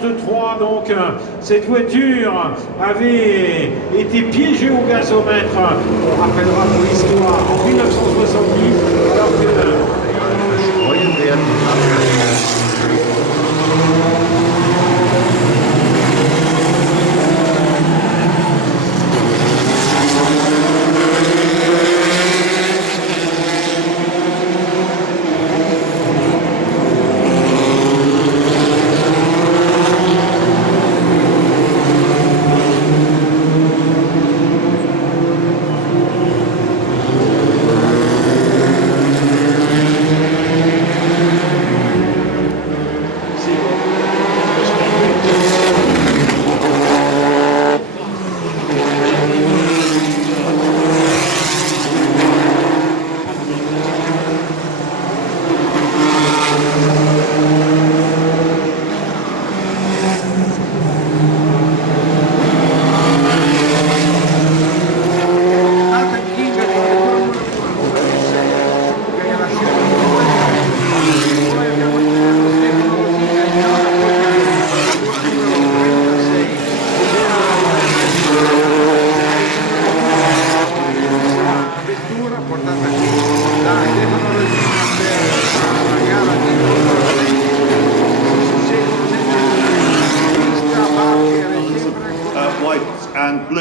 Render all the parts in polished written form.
43, donc cette voiture avait été piégée au gazomètre, on rappellera pour l'histoire, en 1970, alors que...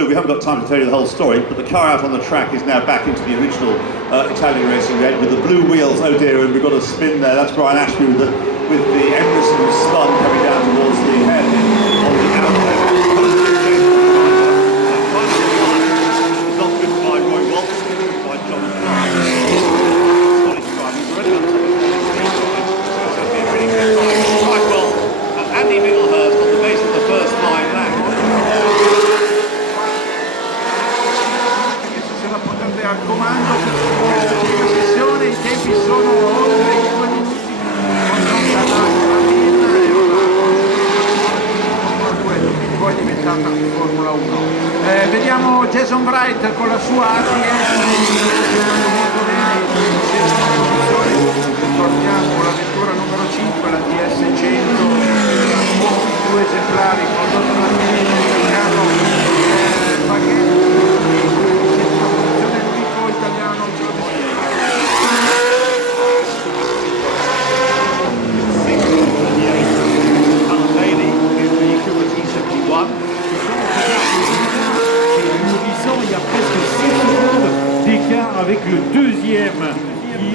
We haven't got time to tell you the whole story, but the car out on the track is now back into the original Italian racing red with the blue wheels. Oh dear, and we've got a spin there. That's Brian Ashby with the Emerson spun coming down towards the head on the outside. Not good by Roy Watts, by John Clark. Scottish driving. We've already got the right, well, Andy Micklehurst on the base of the first 5 laps. Al comando per questa sessione, i tempi sono oltre i 2 minuti quindi poi è diventata Formula 1. Vediamo Jason Wright con la sua ATS molto bene, ricordiamo la vettura numero 5, la TS 100, due esemplari condotto dal italiano italiano il y a presque 6 secondes d'écart avec le deuxième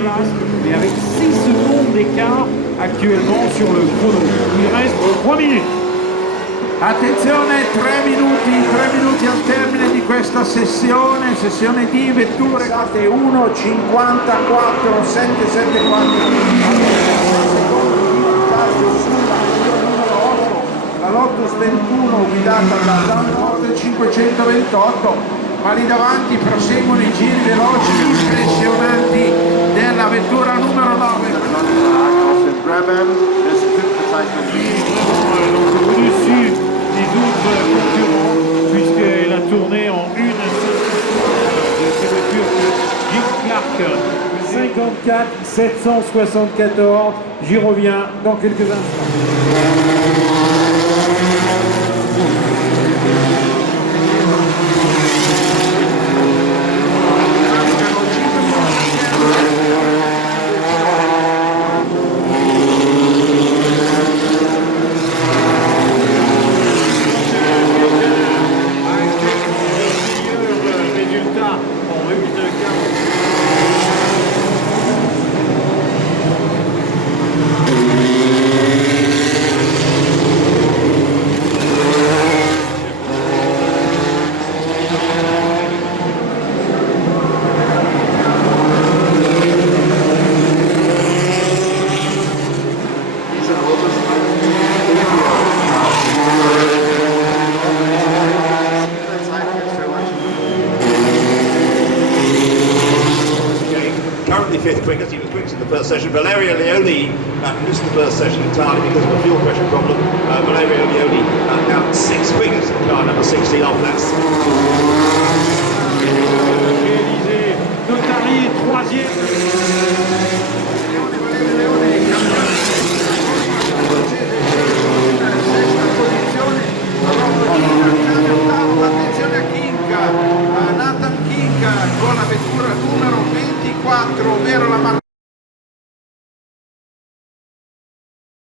place, mais avec 6 secondes d'écart actuellement sur le chrono. Il reste 3 minutes. Attenzione, 3 minuti al termine di questa sessione D, vetture 1.54, 774, la Lotus 21 guidata da Danford 528, ma lì davanti proseguono i giri veloci impressionanti della vettura numero 9. Les autres concurrents, puisqu'elle a tourné en une de ces voitures que Jim Clark 54 774. J'y reviens dans quelques instants. Session. Valerio Leone missed the first session entirely because of a fuel pressure problem. Valerio Leone now 6 figures in car number 16 off. That's réalisé. Notari est 3e. con la vettura numero 24, ovvero la